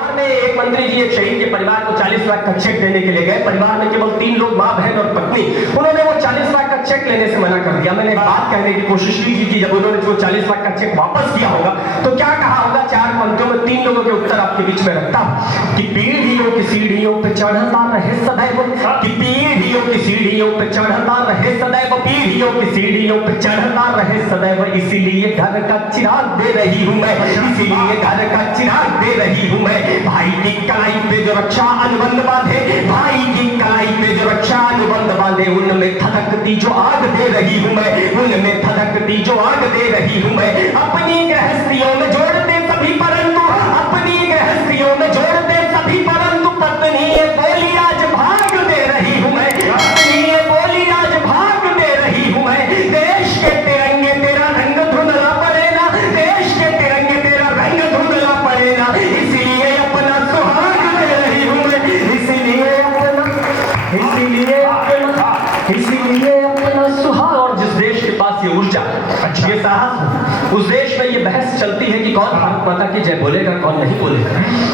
बिहार में एक मंत्री जी एक शहीद के परिवार को 40 लाख का चेक देने के लिए गए। परिवार में केवल 3 लोग, माँ, बहन और पत्नी। उन्होंने वो 40 लाख का चेक लेने से मना कर दिया। मैंने एक बात कहने की कोशिश की कि जब उन्होंने जो 40 लाख का चेक वापस किया होगा तो क्या कहा होगा। 4 पंक्तियों में 3 लोगों के उत्तर आपके बीच में रखता कि पीढ़ियों की सीढ़ियों पे चढ़ता रहे सदैव, कि पीढ़ियों की सीढ़ियों पे चढ़ता रहे सदैव, पीढ़ियों की सीढ़ियों पे चढ़ता रहे सदैव, इसीलिए घर का चिराग दे रही हूं मैं, इसीलिए घर का चिराग दे रही हूं मैं। भाई की कलाई पे जो रक्षा अनुबंध बांधे, भाई की कलाई पे जो रक्षा अनुबंध बांधे, उनमें धधकती जो आग दे रही हूं मैं, उनमें धधकती जो आग दे रही हूं मैं। अपनी गृहस्थियों में जोड़ते सभी परंतु, अपनी गृहस्थियों में जोड़ते सभी परंतु, पत्नी ये बोली आज भाग दे रही हूं मैं, पत्नी ये बोली आज भाग दे रही हूं मैं। देश के तिरंगे तेरा रंग धुंधला पड़ेगा, देश के तिरंगे तेरा रंग धुंधला पड़ेगा, इसीलिए अपना सुहाग दे रही हूं मैं, इसीलिए अपना सुहाग। और जिस देश के पास ये ऊर्जा, ये साहस, उस देश में ये बहस चलती है कि कौन भारत माता की जय बोलेगा, कौन नहीं बोलेगा।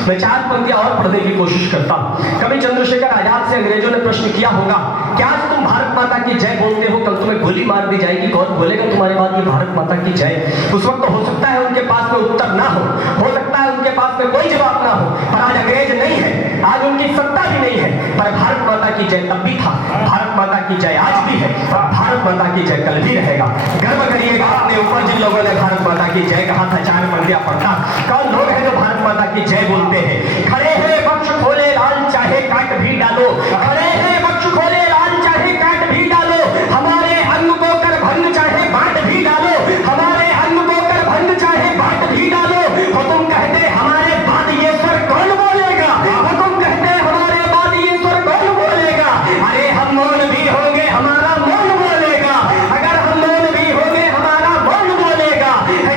मैं 4 पंक्तियां और पढ़ने की कोशिश करता हूं। कवि चंद्रशेखर आजाद से अंग्रेजों ने प्रश्न किया होगा कि आज तुम भारत माता की जय बोलते हो, कल तुम्हें गोली मार दी जाएगी, कौन बोलेगा तुम्हारे बाद ये भारत माता की जय। उस वक्त हो सकता है उनके पास में उत्तर ना हो सकता है उनके पास में कोई जवाब ना हो, पर आज अंग्रेज नहीं है, आज उनकी सत्ता भी नहीं है, पर भारत माता की जय तब भी था, भारत माता की जय आज भी है, और भारत माता की जय कल भी रहेगा। गर्व करिएगा अपने ऊपर जिन लोगों ने भारत माता की जय कहा था। 4 पंक्तियां पढ़ता, कौन लोग हैं जो भारत माता की जय बोलते हैं। खड़े हैं वक्ष खोले लाल चाहे काट भी डालो, खड़े हैं वक्ष खोले लाल चाहे काट भी डालो, हमारे अंग को कर भंग चाहे बांट भी डालो, हमारे अंग को कर भंग चाहे बांट भी डालो। वो तुम कहते हमारे बाद ये स्वर कौन बोलेगा, वो तुम कहते हमारे बाद ये स्वर कौन बोलेगा। अरे हम मौन भी होंगे हमारा मौन बोलेगा, अगर हम मौन भी होंगे हमारा मौन बोलेगा।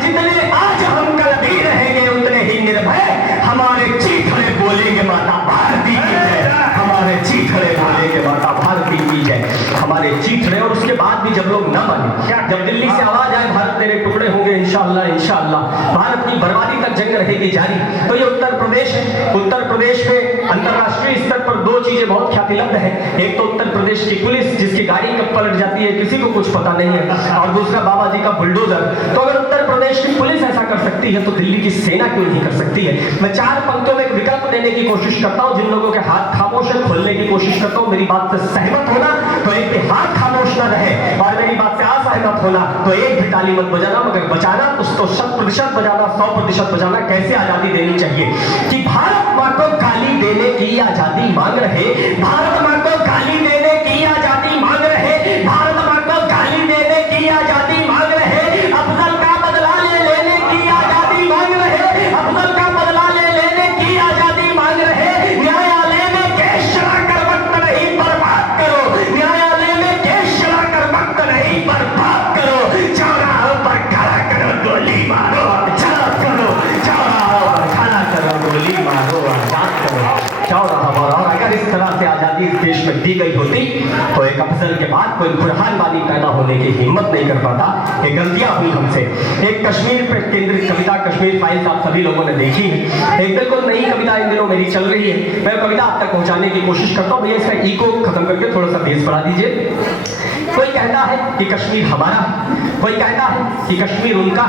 जितने आज हम कल भी रहेंगे उतने ही निर्भय हमारे चीथड़े बोलेंगे माता भारती की जय, हमारे चीथड़े बोलेंगे माता भारती की जय, हमारे चीथड़े। और उसके बाद भी जब लोग न माने, जब दिल्ली से आवाज आए भारत तेरे टुकड़े होंगे इंशाअल्लाह इंशाअल्लाह, भारत की बर्बादी तक जंग रहेगी जारी। तो ये उत्तर प्रदेश है। उत्तर प्रदेश में अंतरराष्ट्रीय स्तर पर 2 चीजें बहुत ख्यातिलब्ध है। एक तो उत्तर प्रदेश की पुलिस जिसकी गाड़ी कब पलट जाती है किसी को कुछ पता नहीं है, और दूसरा बाबा जी का बुलडोजर। तो अगर उत्तर प्रदेश की पुलिस ऐसा कर सकती है तो दिल्ली की सेना क्यों नहीं कर सकती है। मैं 4 पंक्तियों में एक विकल्प देने की कोशिश करता हूं, जिन लोगों के हाथ खामोश है खोलने की कोशिश करता हूं। मेरी बात से सहमत होना तो एक भी हाथ खामोश न रहे, और मेरी बात से असहमत होना तो एक भी ताली मत बजाना, मगर बजाना तो 100% बजाना, 100% बजाना। कैसे आजादी देनी चाहिए कि भारत मां को गाली देने की आजादी मांग रहे, भारत मां को गाली देने की आजादी मांग रहे, भारत मां को गाली देने की आजादी मांग रहे, अफजल का बदला लेने की आजादी मांग रहे, अफजल का बदला लेने की आजादी मांग रहे। न्यायालय में केस चलाकर वक्त नहीं बर्बाद करो, न्यायालय में केस चलाकर वक्त नहीं बर्बाद करो, चौराहों पर खड़ा करो गोली मारो, आजाद करो, चौराहों पर खड़ा करो गोली मारो, आजाद करो, चौराहा पर। और अगर इस तरह से आजादी इस देश में दी गई होती तो एक अफसर के बाद कोई बुरहानवादी पैदा होने की हिम्मत नहीं कर पाता। ये गलतियां हुई हमसे। एक कश्मीर पर केंद्रित कविता कश्मीर फाइल्स आप सभी लोगों ने देखी है, एक बिल्कुल नई कविता इन दिनों मेरी चल रही है। मैं कविता आप तक पहुंचाने की कोशिश करता हूं। भैया इसका इको खत्म करके थोड़ा सा बेस बढ़ा दीजिए। कोई कहता है कि कश्मीर हमारा, कोई कहता है कि कश्मीर उनका,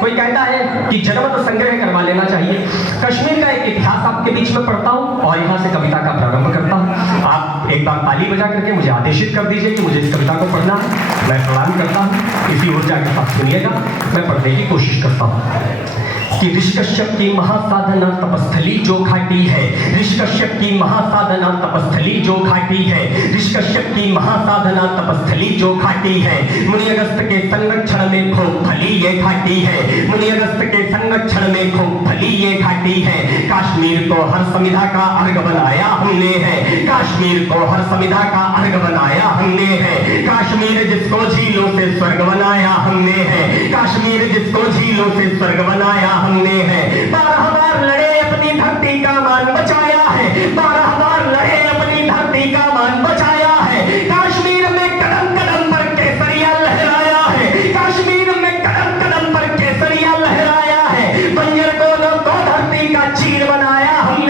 कोई कहता है कि जनमत संग्रह करवा लेना चाहिए। कश्मीर का एक इतिहास आपके बीच में पढ़ता हूं और यहां से कविता का प्रारंभ करता हूं। आप एक बार ताली बजा करके मुझे आदेशित कर दीजिए कि मुझे इस कविता को पढ़ना है। मैं प्रणाम करता हूं, इसी ऊर्जा के साथ सुनिएगा, मैं पढ़ने की कोशिश करता हूं। कि ऋषि कश्यप की महासाधना तपस्थली जो घाटी है, ऋषि कश्यप की महासाधना तपस्थली जो घाटी है, ऋषि कश्यप की महासाधना तपस्थली जो घाटी है, मुनि अगस्त के संरक्षण में खूब फली ये घाटी है, मुनि अगस्त के संरक्षण में खूब फली ये घाटी है। काश्मीर को हर संविधा का अर्घ बनाया हमने है, काश्मीर को हर संविधा का अर्घ बनाया हमने है, काश्मीर जिसको झीलों से स्वर्ग बनाया हमने है, काश्मीर जिसको झीलों से स्वर्ग बनाया हमने है। 12 बार लड़े अपनी धरती का मान बचाया है, 12 बार लड़े अपनी धरती का मान बचाया है। काश्मीर में कदम कदम पर केसरिया लहराया है, काश्मीर में कदम कदम पर केसरिया लहराया है। बंजर को धरती का चीर बनाया हमने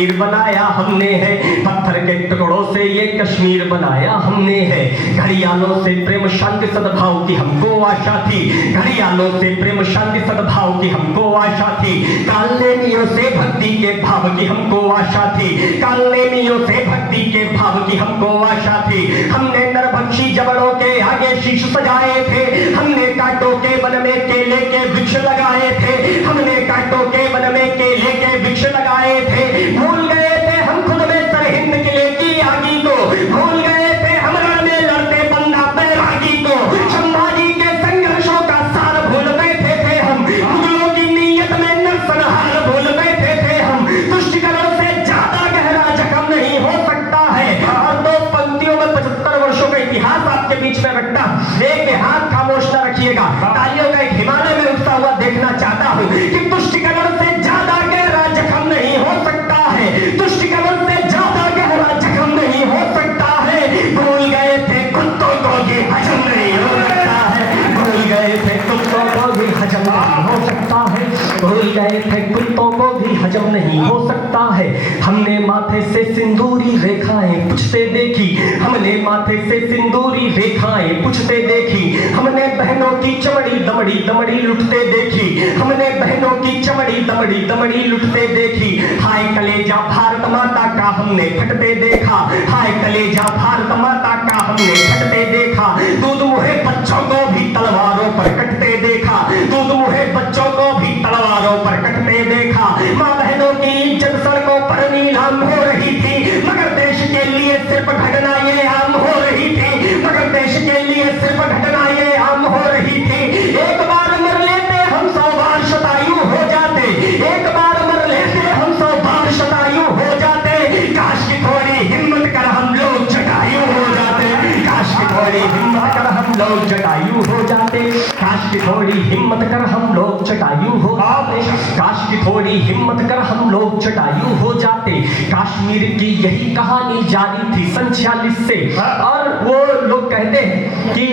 कश्मीर बनाया हमने है, पत्थर के टुकड़ों से ये कश्मीर बनाया हमने है। घड़ियालों से प्रेम शांति सद्भाव की हमको आशा थी, घड़ियालों से प्रेम शांति सद्भाव की हमको आशा थी। कालनेमियों से भक्ति के भाव की हमको आशा थी, कालनेमियों से भक्ति के भाव की हमको आशा थी। हमने नरभक्षी जबड़ों के आगे शीश सजाए थे, हमने कांटों के वन में केले के वृक्ष लगाए थे, हमने कांटों के वन में केले के वृक्ष लगाए थे। भूल गए थे हम खुद में सरहिंद किले की आगी को, भूल गए थे हम रण में लड़ते बंदा बैरागी को। संभाजी के संघर्षों का सार भूल बैठे थे हम, मुगलों की नीयत में नरसंहार भूल बैठे थे हम। तुष्टिकरण से ज्यादा गहरा जख्म नहीं हो सकता है। और दो पंक्तियों में 75 वर्षों का इतिहास आपके बीच में रखता, एक हाथ खामोश न रखिएगा। तालियों का एक हिमालय में उठता हुआ देखना चाहता हूं कि तुष्टिकरण से ज्यादा गहरा जख्म नहीं हो सकता है, तुष्टिकरण से ज्यादा गहरा जख्म नहीं हो सकता है। भूल गए थे कुत्तों को ये हजम नहीं हो सकता है, भूल गए थे कुत्तों को भी हजम नहीं हो सकता है, भूल गए थे कुत्तों को भी हजम नहीं हो सकता है। हमने माथे से सिंदूरी रेखाएं पुछते देखी, हमने माथे से सिंदूरी रेखाएं पुछते देखी। हमने बहनों की चमड़ी दमड़ी दमड़ी लुटते देखी, हमने बहनों की चमड़ी दमड़ी दमड़ी लुटते देखी। हाय कलेजा भारत माता का हमने फटते देखा, हाय कलेजा भारत माता का हमने फटते देखा। दूध मुहे बच्चों को भी तलवारों पर कटते देखा, दूध मुहे बच्चों को भी तलवारों पर कटते देखा। माँ बहनों की इज्जत सड़कों पर नीलाम हो रही थी, मगर देश के लिए सिर्फ घटना ये आम हो रही थी, मगर देश के लिए सिर्फ घटना ये आम हो रही थी। एक बार मर लेते हम 100 बार शतायु हो जाते, एक बार मर लेते हम 100 बार शतायु हो जाते। काश की थोड़ी हिम्मत कर हम लोग जटायु हो जाते, काश की थोड़ी हिम्मत कर हम लोग जटायु हो जाते, काश की थोड़ी हिम्मत कर हम लोग जटायु हो जाते, काश की थोड़ी हिम्मत कर हम लोग जटायु हो जाते। कश्मीर की यही कहानी जारी थी सन 46 से, और वो लोग कहते हैं कि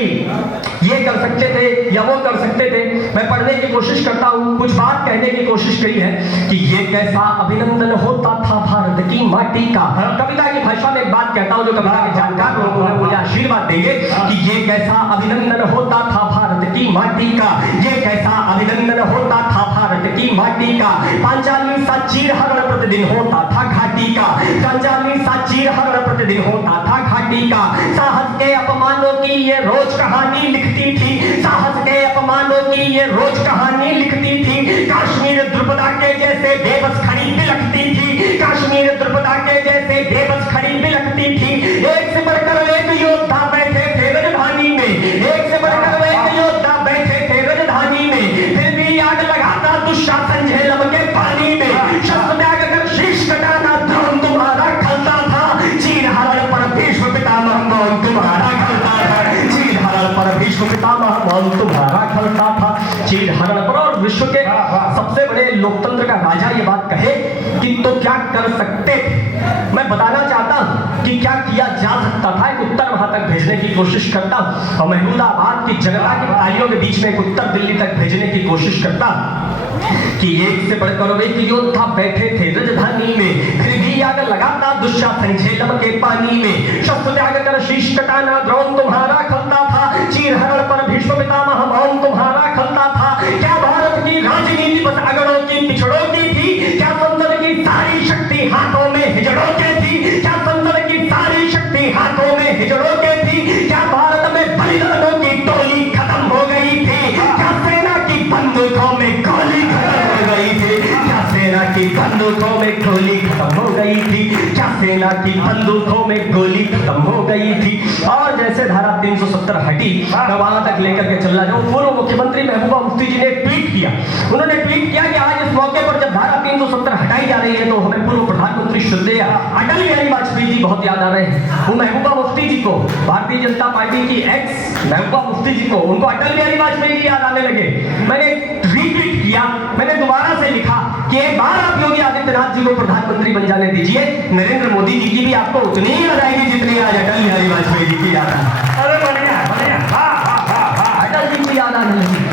ये कर सकते थे या वो कर सकते थे। मैं पढ़ने की कोशिश करता हूँ, कुछ बात कहने की कोशिश करी है कि ये कैसा अभिनंदन होता था भारत की माटी का। कविता की भाषा में एक बात कहता हूँ, जो कविता के जानकार लोग हैं मुझे आशीर्वाद देंगे कि ये कैसा अभिनंदन होता था भारत की माटी का, ये कैसा अभिनंदन होता था भारत की माटी का। पांचाली सा चीरहरण प्रतिदिन होता था घाटी का, पांचाली सा चीरहरण प्रतिदिन होता था घाटी का। साहस के अपमानों की ये रोज कहानी लिखती थी, साहस के अपमानों की ये रोज कहानी लिखती थी। कश्मीर द्रुपदा के जैसे बेबस खड़ी बिलखती थी, कश्मीर द्रुपदा के जैसे बेबस खड़ी बिलखती थी। एक से बढ़कर एक योद्धा बैठे थे राजधानी में, एक से बढ़कर एक योद्धा बैठे थे राजधानी में। फिर भी आग लगाता दुशासन झेलम के पानी में, शस्त्र त्याग कर शीश कटाना द्रोण तुम्हारा खलता था। चीरहरण पर भीष्म पितामह मौन तुम्हारा खलता था, चीरहरण पर भीष्म पितामह मौन तुम्हारा खलता था। चीरहरण पर और विश्व के सबसे बड़े लोकतंत्र का राजा ये बात कहे कि तो क्या कर सकते थे। मैं बताना चाहता हूं कि क्या किया जा सकता था, एक उत्तर वहां तक भेजने की कोशिश करता हूं, और महमूदाबाद की जनता की तालियों के बीच में एक उत्तर दिल्ली तक भेजने की कोशिश करता कि एक से बढ़कर एक योद्धा बैठे थे राजधानी में, फिर भी आग लगाता दुशासन झेलम के पानी में। शस्त्र त्याग कर शीश कटाना द्रोण तुम्हारा खलता था, चीरहरण पर भीष्म पितामह मौन तुम्हारा खलता था। क्या भारत की राजनीति बस अगड़ों की पिछड़ों की थी, क्या संसद की सारी शक्ति हाथों में हिजड़ों के थी, क्या संसद की सारी शक्ति हाथों में हिजड़ों के थी। क्या भारत में बलिदानों की टोली खत्म हो गई थी, क्या सेना की बंदूकों में गोली खत्म हो गई थी, क्या सेना की बंदूकों में गोली खत्म हो गई थी, क्या सेना की बंदूकों में गोली खत्म हो गई थी। और जैसे धारा 370 हटी, मैं वहां तक लेकर के चला जाऊं। पूर्व मुख्यमंत्री महबूबा मुफ्ती जी ने ट्वीट किया, उन्होंने ट्वीट किया कि आज इस मौके पर जब धारा 370 हटाई जा रही है तो हमें पूर्व प्रधानमंत्री श्रद्धेय अटल बिहारी वाजपेयी जी बहुत याद आ रहे हैं। वो महबूबा मुफ्ती जी को, भारतीय जनता पार्टी की एक्स महबूबा मुफ्ती जी को, उनको अटल बिहारी वाजपेयी जी याद आने लगे। मैंने रीट्वीट किया, मैंने दोबारा से लिखा कि एक बार आप योगी आदित्यनाथ जी को प्रधानमंत्री बन जाने दीजिए, नरेंद्र मोदी जी की भी आपको उतनी ही याद आएगी जितनी आज अटल बिहारी वाजपेयी जी की याद है। अरे बढ़िया बढ़िया, अटल जी की याद आने लगी।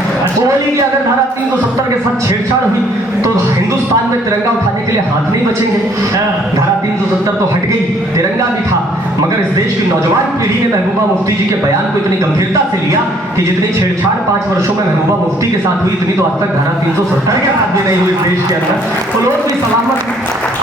बोली कि अगर धारा 370 के साथ छेड़छाड़ हुई तो हिंदुस्तान में तिरंगा उठाने के लिए हाथ नहीं बचेंगे। धारा 370 तो हट गई, तिरंगा भी था, मगर इस देश की नौजवान पीढ़ी ने महबूबा मुफ्ती जी के बयान को इतनी गंभीरता से लिया कि जितनी छेड़छाड़ 5 वर्षों में महबूबा मुफ्ती के साथ हुई, इतनी तो आज तक धारा 370 के साथ भी नहीं हुई इस देश के अंदर। तो लोग भी सलामत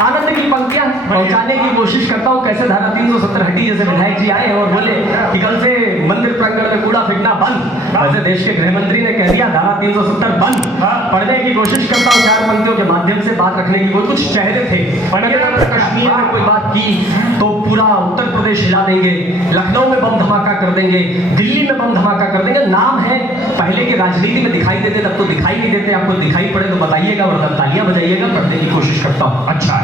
आनंद की पंक्तियां पहुंचाने की कोशिश करता हूं। कैसे धारा 370 हटी, जैसे विधायक जी आए और बोले कि कल से मंदिर प्रांगण में कूड़ा फेंकना बंद, वैसे देश के गृह मंत्री ने कह दिया धारा 370 बंद। पढ़ने की कोशिश करता हूँ 4 पंक्तियों के माध्यम से बात रखने की। वो कुछ कह रहे थे, अगर कश्मीर में कोई बात की तो पूरा उत्तर प्रदेश हिला देंगे, लखनऊ में बम धमाका कर देंगे, दिल्ली में बम धमाका कर देंगे। नाम है पहले के राजनीति में दिखाई देते, तब तो दिखाई नहीं देते। आपको दिखाई पड़े तो बताइएगा, वरना तालियां बजाइएगा। पढ़ने की कोशिश करता हूँ। अच्छा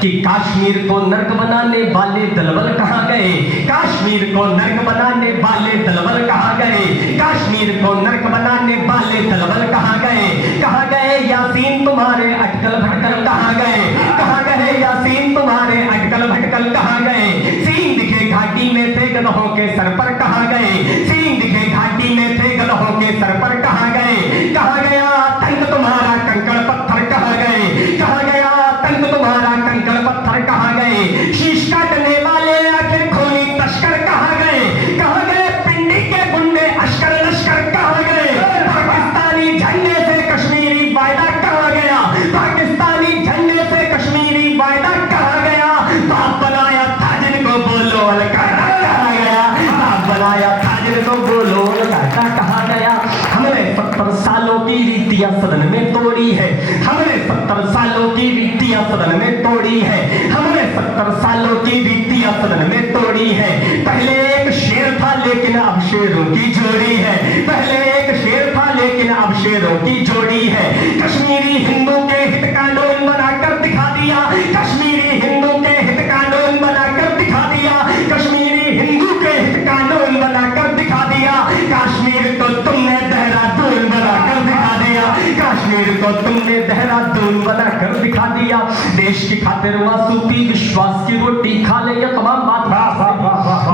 कि काश्मीर को नर्क बनाने वाले दलबल कहाँ गए, काश्मीर को नर्क बनाने वाले दलबल कहाँ गए, काश्मीर को नर्क बनाने वाले दलबल कहाँ गए, कहाँ गए यासीन तुम्हारे अटकल भटकल कहाँ गए, कहाँ गए यासीन तुम्हारे अटकल भटकल कहाँ गए, सीन दिखे घाटी में थे गधों के सर पर कहाँ गए, सीन दिखे घाटी में थे गधों के सर पर कहाँ गए, कहाँ गया तंग तुम्हारा कंकड़ पत्थर कहाँ गए, कहाँ गया तंग तुम्हारा कंकड़ पत्थर कहाँ गए, शीश काटने वाले आखिर खूनी तस्कर कहाँ गए, कहाँ गए पिंडी के गुंडे अश्कर लश्कर कहाँ गए, पाकिस्तानी झंडे से कश्मीरी वायदा कहाँ गया, पाकिस्तानी झंडे से कश्मीरी वायदा कहाँ गया, बाप बनाया था जिनको बोलो अलकायदा कहाँ गया, बाप बनाया था जिनको बोलो अलकायदा कहाँ गया। हमने 70 सालों की रीतियां सदन में तोड़ी है, हमने 70 सालों की रीतियां सदन में तोड़ी है, हमने 70 सालों की रीतियां सदन में तोड़ी है। पहले एक शेर था लेकिन अब शेरों की जोड़ी है, पहले एक शेर था लेकिन अब शेरों की जोड़ी है। कश्मीरी हिंदू के हित कानून बनाकर दिखा दिया, कश्मीरी हिंदू के हित कानून बनाकर दिखा दिया, कश्मीरी हिंदू के हित कानून बनाकर दिखा दिया। कश्मीर को तुमने देहरादून बनाकर दिखा दिया, कश्मीर को तुमने देहरादून बनाकर दिखा दिया। देश की खातिर वासूपी विश्वास की रोटी खा ले, ये तमाम बात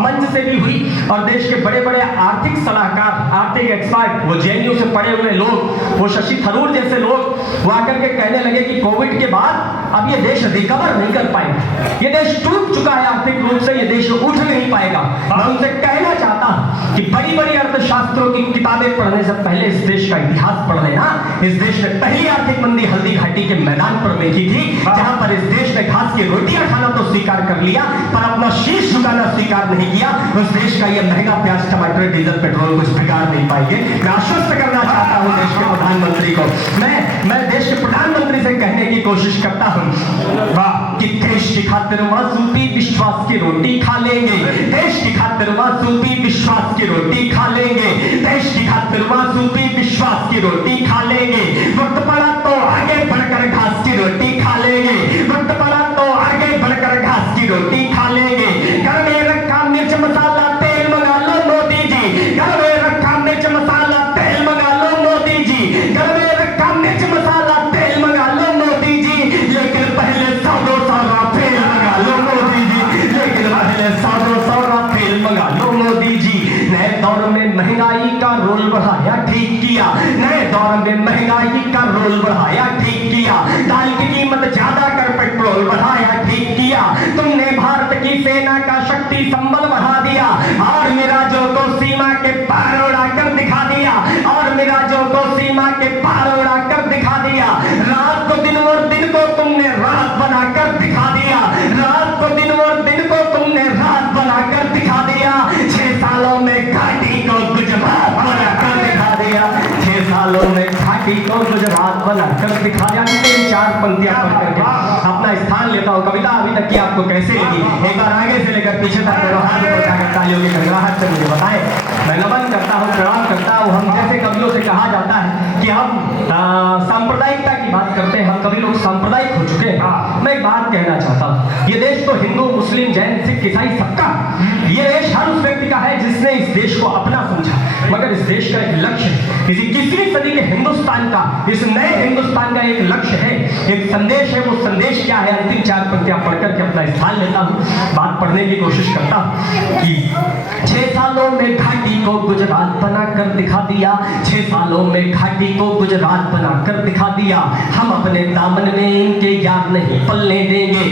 मंच से भी हुई। और देश के बड़े बड़े आर्थिक सलाहकार, आर्थिक एक्सपर्ट, वो जेएनयू से पढ़े हुए लोग, वो शशि थरूर जैसे लोग, वो आकर के कहने लगे कि कोविड के बाद अब ये देश रिकवर नहीं कर पाएगा, ये देश टूट चुका है आर्थिक रूप से, ये देश उठ नहीं पाएगा। मैं उनसे कहना चाहता हूं कि बड़ी बड़ी अर्थशास्त्रों की किताबें पढ़ने से पहले इस देश का इतिहास पढ़ लेना। इस देश ने पहली आर्थिक मंदी हल्दी घाटी के मैदान पर देखी थी, जहां पर इस देश ने घास की रोटियां खाना तो स्वीकार कर लिया, पर अपना शीश झुकाना स्वीकार नहीं किया। उस देश का यह महंगा प्याज टमाटर डीजल पेट्रोल कुछ बिगाड़ नहीं पाएंगे। मैं आश्वस्त करना चाहता हूं देश के प्रधानमंत्री को, मैं देश के प्रधानमंत्री से कहने की कोशिश करता हूं कि देश की खातिर वासूपी विश्वास की रोटी खा लेंगे, देश की खातिर वासूपी विश्वास की रोटी खा लेंगे, देश की खातिर वासूपी विश्वास की रोटी खा लेंगे। वक्त पड़ा तो आगे बढ़कर घास की रोटी खा लेंगे, वक्त पड़ा तो आगे बढ़कर घास की रोटी खा लेंगे। घर में रखा मिर्च मसाला तेल मंगा लो मोदी जी, घर में रखा मिर्च मसाला तेल मंगा लो मोदी जी, घर में रखा मिर्च मसाला तेल मंगा लो मोदी जी, लेकिन पहले 100-200 राफेल मंगा लो मोदी जी, लेकिन पहले 100-200 राफेल मंगा लो मोदी जी। नए दौर में महंगाई का रोल बढ़ाया ठीक किया, नए दौर में महंगाई का रोल बढ़ाया ठीक किया, दाल की कीमत ज्यादा कर पेट्रोल बढ़ाया ठीक किया। तुमने भारत की सेना का शक्ति संबल बढ़ा दिया और मिराजों को सीमा के पार उड़ाकर दिखा दिया, और मिराजों को सीमा के पार उड़ाकर दिखा दिया। रात को दिन और दिन को तुमने रात बनाकर दिखा दिया, रात को दिन और दिन को तुमने रात बनाकर दिखा दिया। 6 सालों में घाटी को गुजरात बनाकर दिखा दिया, 6 सालों में घाटी को गुजरात बनाकर दिखा दिया। 3-4 पंक्तियां पढ़ करके अपना स्थान लेता हूँ। कविता अभी तक की आपको कैसे लगी, एक बार आगे से लेकर पीछे तक हाथ उठाकर तालियों की गड़गड़ाहट से मुझे बताएं। मैं नमन करता हूँ, प्रणाम करता हूँ। हम जैसे कवियों से कहा जाता है कि हम सांप्रदायिकता की बात करते हैं, हम कभी लोग सांप्रदायिक हो चुके हैं। मैं एक बात कहना चाहता हूँ, ये देश तो हिंदू मुस्लिम जैन सिख ईसाई सबका, ये देश हर उस व्यक्ति का है जिसने इस देश को अपना समझा। मगर इस देश का एक लक्ष्य है, किसी 21वीं सदी के हिंदुस्तान का, इस नए हिंदुस्तान का एक लक्ष्य है, एक संदेश है। वो संदेश क्या है? अंतिम 4 पंक्तियां पढ़कर के अपना स्थान लेता हूं, बात पढ़ने की कोशिश करता हूं कि 6 सालों में घाटी को गुजरात बनाकर दिखा दिया, 6 सालों में घाटी को गुजरात बनाकर दिखा दिया। हम अपने दामन में इनके यार नहीं पलने देंगे,